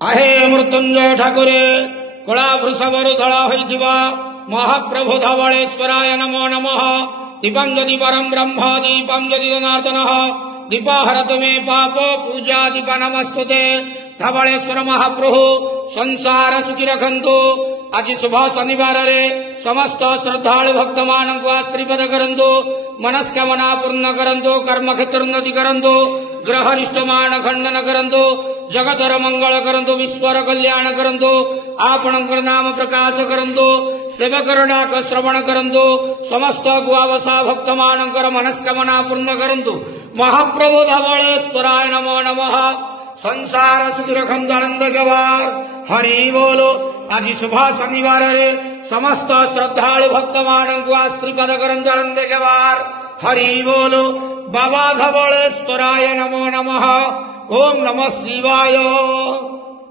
आहे मृत्युंजय ठाकुरे कला वृषभरु धड़ा होइथिबा महाप्रभु धवलेश्वराय नमो नमः। दीपं जदि परम ब्रह्म दीपं जदि जनार्दनः दीपहरतु मे पाप पूजा दीप नमस्तुते। धवलेश्वर महाप्रभु संसार सुखी रखंतु। आज शुभ शनिवार रे समस्त श्रद्धालु भक्त मान को आशीर्वाद करंतु। मनस्कामना पूर्ण करंतु। कर्म क्षेत्र उन्नति करंतु। ग्रह निष्ठमान खंडन करंतु। जगतर मंगल करंतु। विश्वर कल्याण करंतु। आपणकर नाम प्रकाश करंतु। सेवकर डाक श्रवण करंतु। समस्त गुआवसा भक्त मानकर मनस्कामना पूर्ण करंतु। महाप्रभु धवलेश्वराय नमो नमः। संसार सुखी रखंतु आनंद जवार हरि बोलो। आज शुभ शनिवार रे समस्त श्रद्धालु भक्त मान को आशीर्वाद करंतु आनंद जवार हरि बोलो। बाबा धवलेश्वराय नमो नमः। ओम नमः शिवाय।